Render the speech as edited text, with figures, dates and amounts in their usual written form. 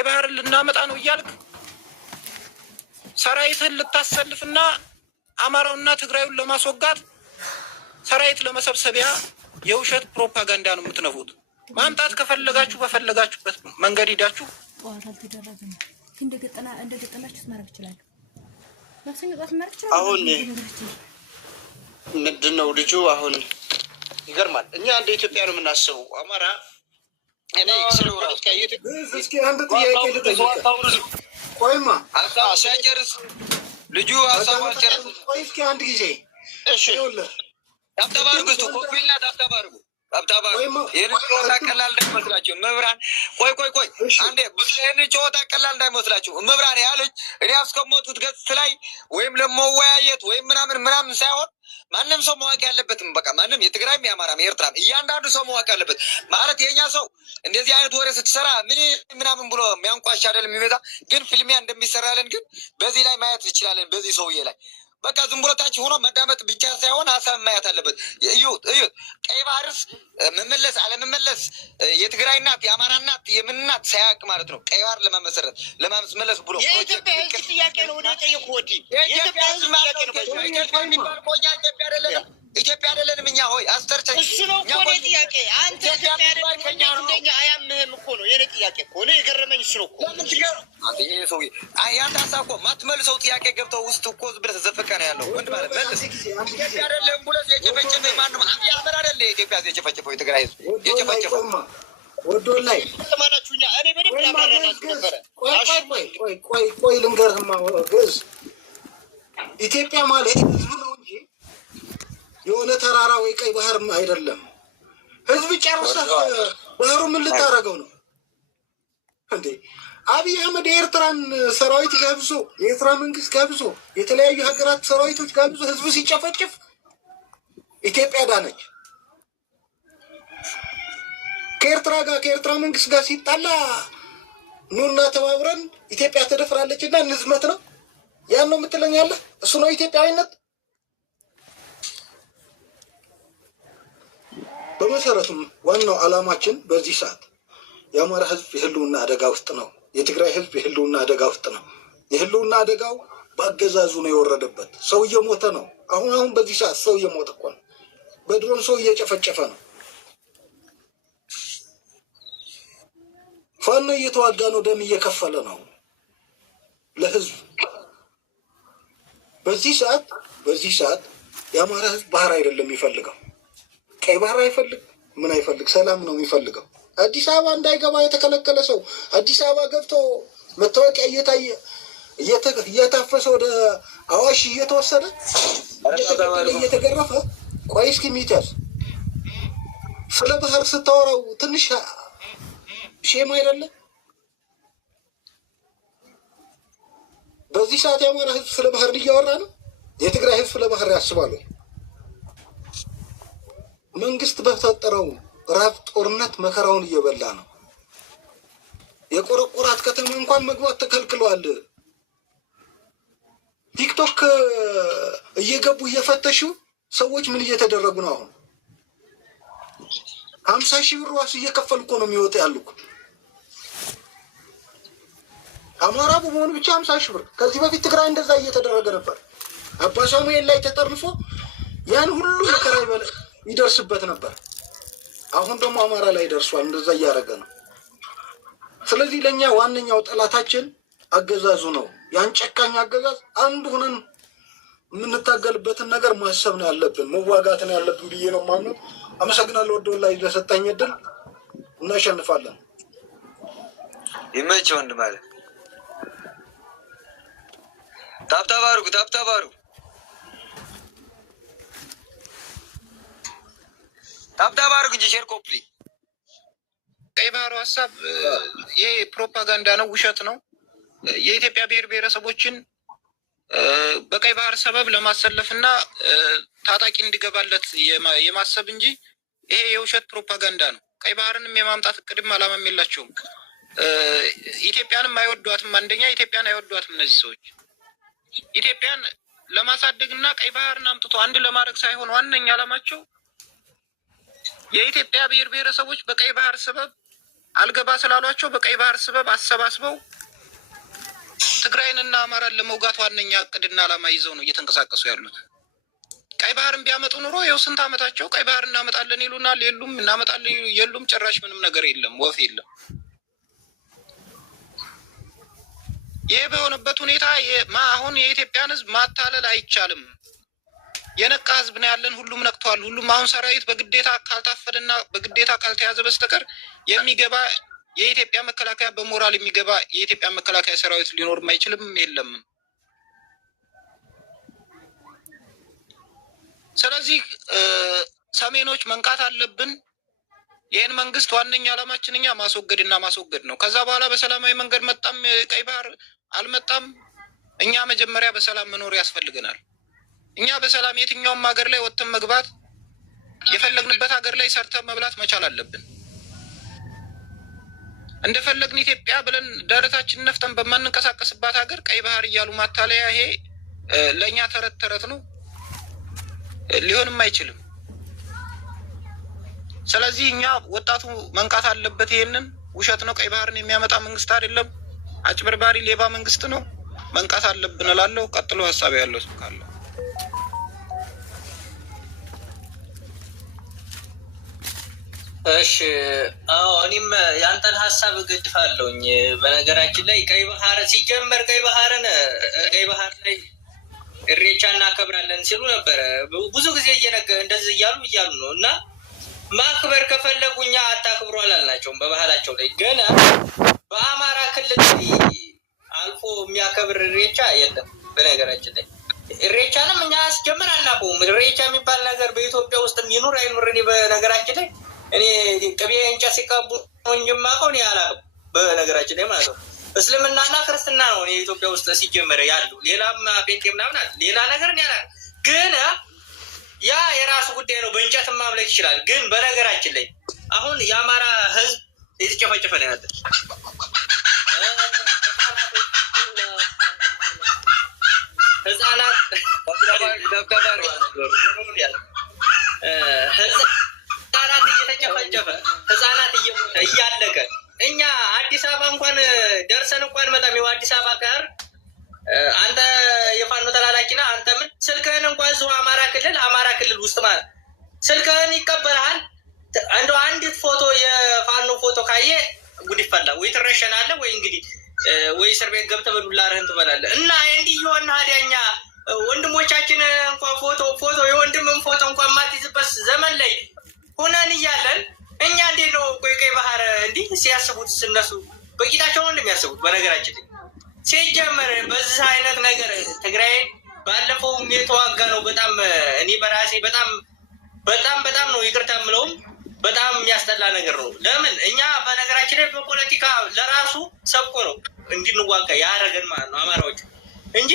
ቀይ ባህርን ልናመጣ ነው እያልክ ሰራዊትን ልታሰልፍና አማራውና ትግራዩን ለማስወጋት ሰራዊት ለመሰብሰቢያ የውሸት ፕሮፓጋንዳ ነው የምትነፉት። ማምጣት ከፈለጋችሁ በፈለጋችሁበት መንገድ ሄዳችሁ እንደገጠላችሁት ማድረግ ይችላል። አሁን ምንድን ነው ልጁ አሁን ይገርማል። እኛ እንደ ኢትዮጵያ ነው የምናስበው። አማራ እኔ እስኪ አንድ ጥያቄ ልጠይቅ። ቆይማ ሳይጨርስ ልጁ ሀሳቡ አልጨረሰም። ቆይ እስኪ አንድ ጊዜ እሺ፣ ታብታብ አድርጉ እስኪ ኮፒና ታብታብ አድርጉ። ታብታብ አድርጉ። ይህን ጨዋታ ቀላል እንዳይመስላችሁ መብራን። ቆይ አንዴ ብዙ ይህን ጨዋታ ቀላል እንዳይመስላችሁ መብራን ያለች እኔ ያስቀመጡት ገጽ ላይ ወይም ለመወያየት ወይም ምናምን ሳይሆን ማንም ሰው ማወቅ ያለበትም በቃ ማንም የትግራይም የአማራም የኤርትራም እያንዳንዱ ሰው ማወቅ ያለበት ማለት የኛ ሰው እንደዚህ አይነት ወሬ ስትሰራ ምናምን ብሎ የሚያንቋሽ አይደል የሚመጣ ግን ፊልሚያ እንደሚሰራለን ግን በዚህ ላይ ማየት እንችላለን። በዚህ ሰውዬ ላይ በቃ ዝም ብሎ ታች ሆኖ መዳመጥ ብቻ ሳይሆን ሀሳብ ማየት አለበት። እዩት ቀይ ባህርስ መመለስ አለመመለስ የትግራይ እናት የአማራ እናት የምንናት ሳያውቅ ማለት ነው ቀይ ባህር ለማስመለስ ብሎ የኢትዮጵያ ሕዝብ ጥያቄ ነው። ወደ ጠየቁ ወዲህ የኢትዮጵያ ሕዝብ ጥያቄ ነው። ኢትዮጵያ አይደለንም እኛ ሆይ አስተርቸኝ እሱ ነው እኮ እኔ ጥያቄ። አንተ ኢትዮጵያ አይደለም እንደኛ አያምህም እኮ ነው የኔ ጥያቄ እኮ እኔ የገረመኝ እሱ ነው እኮ። ይሄ ሰውዬ ያንተ ሀሳብ እኮ ማትመልሰው ጥያቄ ገብተው ውስጥ እኮ ዝም ብለህ ተዘፈቀ ነው ያለው። ወንድ ማለት መልስ ኢትዮጵያ አይደለም ብለህ የጨፈጨፈ ማንም አብይ አህመድ አይደለ የኢትዮጵያ የጨፈጨፈው የትግራይ ህዝብ የጨፈጨፈው ወዶ ላይ ተማናችሁኛ እኔ በደንብ ያብራራናችሁ ነበረ። ቆይ ልንገርህማ ግዝ ኢትዮጵያ ማለት ህዝብ ነው እንጂ የሆነ ተራራ ወይ ቀይ ባህር አይደለም። ህዝብ ጨርሰህ ባህሩ ምን ልታደርገው ነው እንዴ? አብይ አህመድ የኤርትራን ሰራዊት ጋብዞ የኤርትራ መንግስት ጋብዞ የተለያዩ ሀገራት ሰራዊቶች ጋብዞ ህዝብ ሲጨፈጭፍ ኢትዮጵያ ዳነች። ከኤርትራ መንግስት ጋር ሲጣላ ኑና ተባብረን ኢትዮጵያ ተደፍራለች እና ንዝመት ነው ያን ነው የምትለኝ ያለ እሱ ነው ኢትዮጵያዊነት? በመሰረቱም ዋናው ዓላማችን በዚህ ሰዓት የአማራ ህዝብ የህልውና አደጋ ውስጥ ነው። የትግራይ ህዝብ የህልውና አደጋ ውስጥ ነው። የህልውና አደጋው በአገዛዙ ነው የወረደበት። ሰው እየሞተ ነው። አሁን በዚህ ሰዓት ሰው እየሞተ እኮ ነው። በድሮን ሰው እየጨፈጨፈ ነው። ፋኖ እየተዋጋ ነው። ደም እየከፈለ ነው ለህዝብ። በዚህ ሰዓት የአማራ ህዝብ ባህር አይደለም የሚፈልገው፣ ቀይ ባህር አይፈልግ፣ ምን አይፈልግ፣ ሰላም ነው የሚፈልገው። አዲስ አበባ እንዳይገባ የተከለከለ ሰው አዲስ አበባ ገብቶ መታወቂያ እየታፈሰ ወደ አዋሽ እየተወሰደ እየተገረፈ። ቆይ እስኪ ሚተር ስለ ባህር ስታወራው ትንሽ ሼም አይደለም? በዚህ ሰዓት የአማራ ህዝብ ስለ ባህር እያወራ ነው። የትግራይ ህዝብ ስለ ባህር ያስባሉ። መንግስት በፈጠረው ራብ ጦርነት መከራውን እየበላ ነው። የቆረቆራት ከተማ እንኳን መግባት ተከልክሏል። ቲክቶክ እየገቡ እየፈተሹ ሰዎች ምን እየተደረጉ ነው? አሁን 50,000 ብር ዋስ እየከፈሉ እኮ ነው የሚወጡ ያሉ። አማራ በመሆኑ ብቻ 50,000 ብር። ከዚህ በፊት ትግራይ እንደዛ እየተደረገ ነበር። አባ ሳሙኤል ላይ ተጠርፎ ያን ሁሉ መከራ ይደርስበት ነበር። አሁን ደግሞ አማራ ላይ ደርሷል። እንደዛ እያደረገ ነው። ስለዚህ ለእኛ ዋነኛው ጠላታችን አገዛዙ ነው። ያን ጨካኝ አገዛዝ አንድ ሆነን የምንታገልበትን ነገር ማሰብ ነው ያለብን፣ መዋጋት ነው ያለብን ብዬ ነው የማምነው። አመሰግናለሁ። ወደ ላይ ለሰጠኝ እድል። እናሸንፋለን። ይመች ወንድ ማለት ታብታብ አድርጉ፣ ታብታብ አድርጉ፣ ታብታብ አድርጉ እንጂ ሼር ኮፕሊ። ቀይ ባህሩ ሀሳብ ይሄ ፕሮፓጋንዳ ነው፣ ውሸት ነው። የኢትዮጵያ ብሔር ብሔረሰቦችን በቀይ ባህር ሰበብ ለማሰለፍና ታጣቂ እንዲገባለት የማሰብ እንጂ ይሄ የውሸት ፕሮፓጋንዳ ነው። ቀይ ባህርንም የማምጣት እቅድም አላማም የላቸውም። ኢትዮጵያንም አይወዷትም። አንደኛ ኢትዮጵያን አይወዷትም እነዚህ ሰዎች። ኢትዮጵያን ለማሳደግና ቀይ ባህርን አምጥቶ አንድ ለማድረግ ሳይሆን ዋነኛ አላማቸው የኢትዮጵያ ብሔር ብሔረሰቦች በቀይ ባህር ሰበብ አልገባ ስላሏቸው በቀይ ባህር ስበብ አሰባስበው ትግራይንና አማራን ለመውጋት ዋነኛ እቅድና ዓላማ ይዘው ነው እየተንቀሳቀሱ ያሉት። ቀይ ባህርን ቢያመጡ ኑሮ ይኸው ስንት ዓመታቸው። ቀይ ባህር እናመጣለን ይሉናል፣ የሉም። እናመጣለን የሉም። ጭራሽ ምንም ነገር የለም፣ ወፍ የለም። ይህ በሆነበት ሁኔታ አሁን የኢትዮጵያን ሕዝብ ማታለል አይቻልም። የነቃ ሕዝብ ነው ያለን። ሁሉም ነቅተዋል። ሁሉም አሁን ሰራዊት በግዴታ ካልታፈደና በግዴታ ካልተያዘ በስተቀር የሚገባ የኢትዮጵያ መከላከያ በሞራል የሚገባ የኢትዮጵያ መከላከያ ሰራዊት ሊኖርም አይችልም፣ የለም። ስለዚህ ሰሜኖች መንቃት አለብን። ይህን መንግስት ዋነኛ ዓላማችን እኛ ማስወገድና ማስወገድ ነው። ከዛ በኋላ በሰላማዊ መንገድ መጣም ቀይ ባህር አልመጣም፣ እኛ መጀመሪያ በሰላም መኖር ያስፈልገናል። እኛ በሰላም የትኛውም ሀገር ላይ ወጥተን መግባት፣ የፈለግንበት ሀገር ላይ ሰርተን መብላት መቻል አለብን። እንደፈለግን ኢትዮጵያ ብለን ደረታችን ነፍተን በማንንቀሳቀስባት ሀገር ቀይ ባህር እያሉ ማታለያ፣ ይሄ ለእኛ ተረት ተረት ነው፣ ሊሆንም አይችልም። ስለዚህ እኛ ወጣቱ መንቃት አለበት። ይሄንን ውሸት ነው፣ ቀይ ባህርን የሚያመጣ መንግስት አይደለም፣ አጭበርባሪ ሌባ መንግስት ነው። መንቃት አለብን እላለሁ። ቀጥሎ ሀሳብ ያለው ሰው ካለ። እሺ፣ አዎ እኔም ያንተን ሀሳብ እገድፋለሁኝ። በነገራችን ላይ ቀይ ባህር ሲጀመር ቀይ ባህር ላይ እሬቻ እናከብራለን ሲሉ ነበረ ብዙ ጊዜ እንደዚህ እያሉ ነው። እና ማክበር ከፈለጉ እኛ አታክብሩ አላልናቸውም። በባህላቸው ላይ ገና በአማራ ክልል አልፎ የሚያከብር እሬቻ የለም። በነገራችን ላይ እሬቻንም እኛ አስጀምር አናውቀውም። እሬቻ የሚባል ነገር በኢትዮጵያ ውስጥ ይኑር አይኑር እኔ በነገራችን ላይ እኔ ቅቤ እንጨት ሲቀቡ ነው እንጂ የማውቀው እኔ አላውቅም። በነገራችን ላይ ማለት ነው እስልምናና ክርስትና ነው እኔ ኢትዮጵያ ውስጥ ሲጀመር ያሉ። ሌላም ጴንጤ ምናምን አለ ሌላ ነገር ያለ ግን ያ የራሱ ጉዳይ ነው። በእንጨት ማምለክ ይችላል። ግን በነገራችን ላይ አሁን የአማራ ህዝብ የተጨፈጨፈ ነው ያለ። ህፃናት እየተጨፈጨፈ ህፃናት እየሞተ እያለቀ እኛ አዲስ አበባ እንኳን ደርሰን እንኳን መጣም ይኸው አዲስ አበባ ጋር አንተ የፋኖ ተላላኪና አንተ ምን ስልክህን እንኳን እዚሁ አማራ ክልል ውስጥ ማለት ስልክህን ይቀበልሃል። እንደው አንዲት ፎቶ የፋኖ ፎቶ ካየ ጉድ ይፈላ። ወይ ትረሸናለህ ወይ እንግዲህ ወይ እስር ቤት ገብተህ በዱላርህን ትበላለህ። እና እንዲህ የሆነ ሀዲያኛ ወንድሞቻችን እንኳን ፎቶ የወንድምን ፎቶ እንኳን ማትይዝበት ዘመን ላይ ሆነን እያለን እኛ እንዴት ነው ቀይ ባህር እንዲህ ሲያስቡት እነሱ በቂታቸው ነው እንደሚያስቡት። በነገራችን ላይ ሲጀመር በዚህ አይነት ነገር ትግራይ ባለፈው የተዋጋ ነው። በጣም እኔ በራሴ በጣም ነው ይቅርታ የምለውም በጣም የሚያስጠላ ነገር ነው። ለምን እኛ በነገራችን ላይ በፖለቲካ ለራሱ ሰብኮ ነው እንድንዋጋ ያደረገን ማለት ነው አማራዎች እንጂ